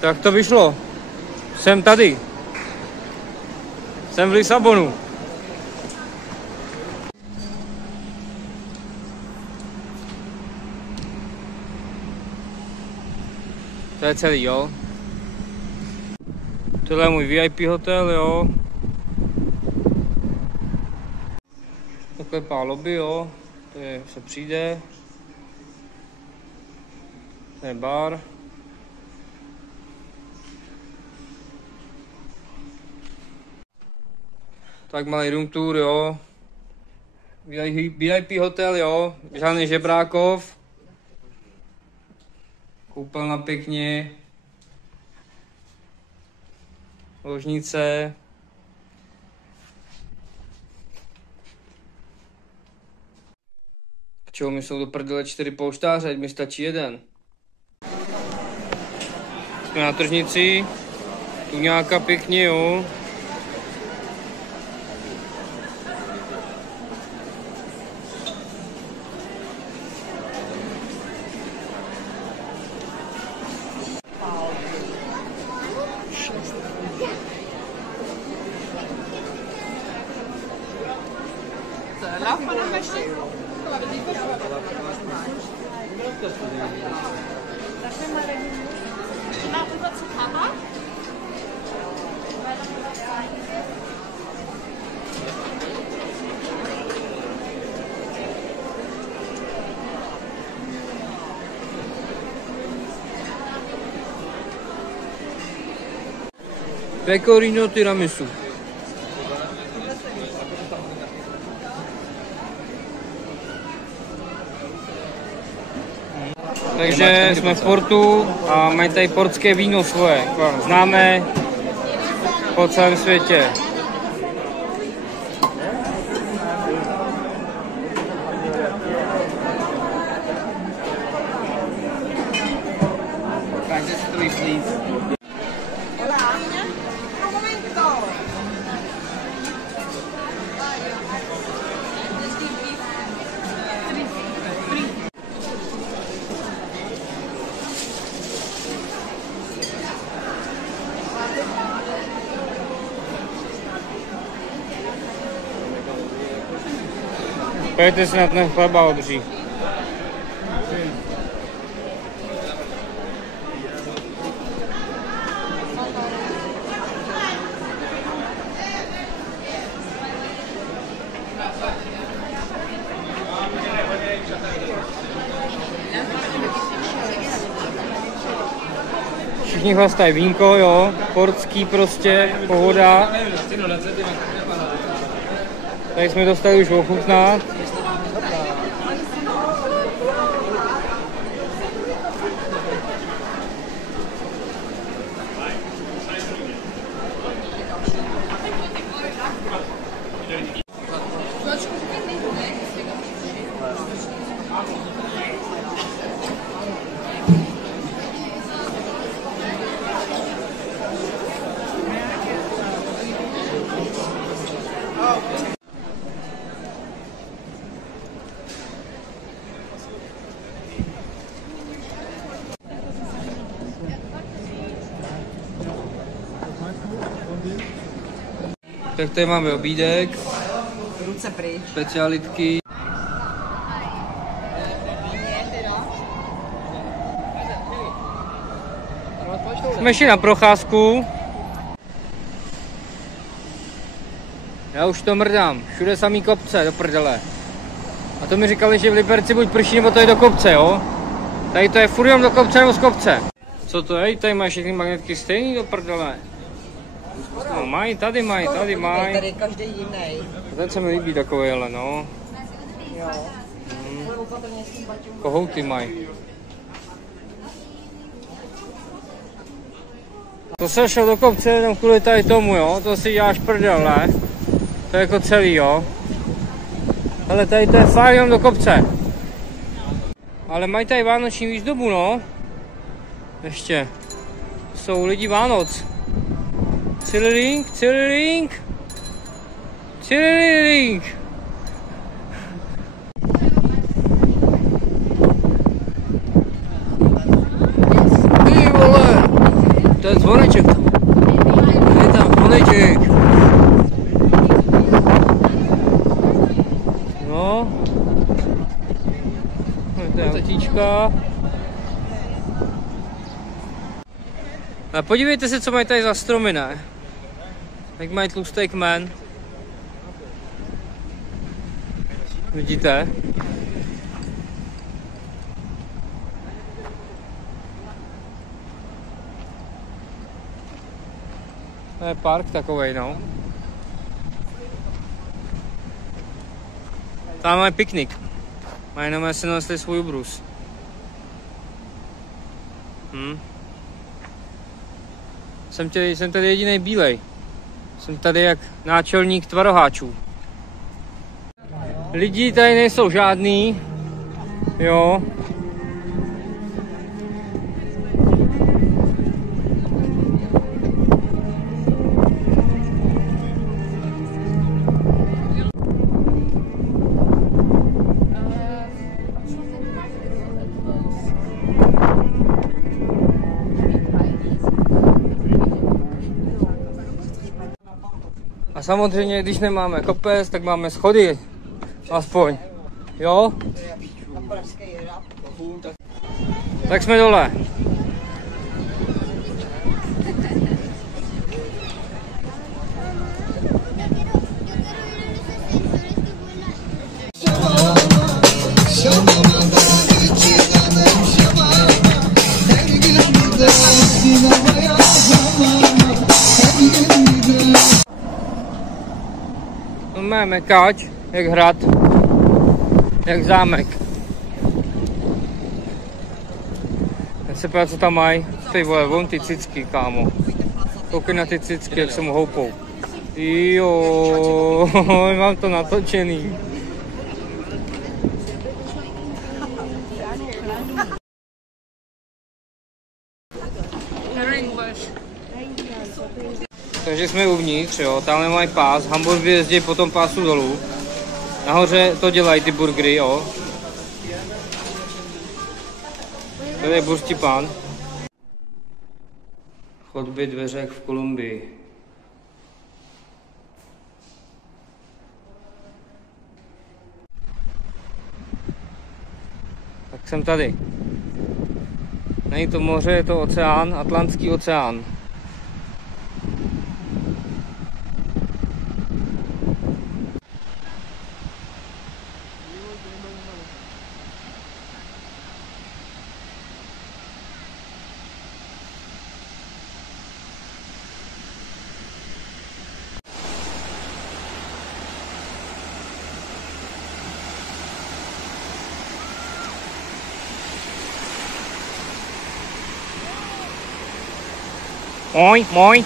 Tak to vyšlo. Jsem tady. Jsem v Lisabonu. To je celý, jo. Tohle je můj VIP hotel, jo. Takhle pár lobby, jo. To je, se přijde. To je bar. Tak malý room tour, jo. VIP hotel, jo. Žádný žebrákov. Koupelna pěkně. Ložnice. K čemu mi jsou do prdele 4 polštáře, ať mi stačí jeden. Jsme na tržnici. Tu nějaká pěkně, jo. Lauf mal am besten. Dafür mal den Nach rüber zu Papa. Pecorino tiramisu. Takže jsme v Portu a mají tady portské víno svoje, známé po celém světě. Pojďte si na ten chleba obří. Všichni chlastají vínko, jo, portský prostě, pohoda. Tady jsme dostali už ochutnat. Tak tady máme obídek, Ruce pryč. specialitky. Jsme šli na procházku. Já už to mrdám, všude samý kopce, do prdele. A to mi říkali, že v Liberci buď prší, nebo to je do kopce, jo? Tady to je furt jenom do kopce nebo z kopce. Co to je? Tady mají všechny magnetky stejný, do prdele. No, mají, tady mají, tady mají. Tady každý jiný. Ten se mi líbí takovýhle, no. Jo. Kohouty mají. To se šel do kopce jenom kvůli tady tomu, jo. To si děláš prdel, ne? To je jako celý, jo. Ale tady to je fakt jenom do kopce. Ale mají tady vánoční výzdobu, no. Ještě. Jsou lidi Vánoc. Cililing, cililing. Cililing. Ty vole. to je zvoneček tam. Je tam zvoneček. No. To je autíčka. A podívejte se, co mají tady za stromy, ne? Jak mají tlustý kmen. Vidíte? To je park takovej, no. Tam máme piknik. Mají jenom si nosili svůj ubrus. Jsem tady jediný bílej. Jsem tady jak náčelník tvaroháčů. Lidi tady nejsou žádný. Jo. A samozřejmě, když nemáme kopec, tak máme schody. Aspoň. Jo? Tak jsme dole. Máme káč, jak hrad, jak zámek. Já se pojď, co tam mají. Ty vole, von ty cicky, kámo. Koukej na ty cicky, jak se mu houpou. Jo, mám to natočený. Takže jsme uvnitř, jo, tamhle mají pás, hamburgery jezdí po tom pásu dolů. Nahoře to dělají ty burgery, jo. Tady je burstipán. Chodby dveře v Kolumbii. Tak jsem tady. Není to moře, je to oceán, Atlantský oceán. Moj.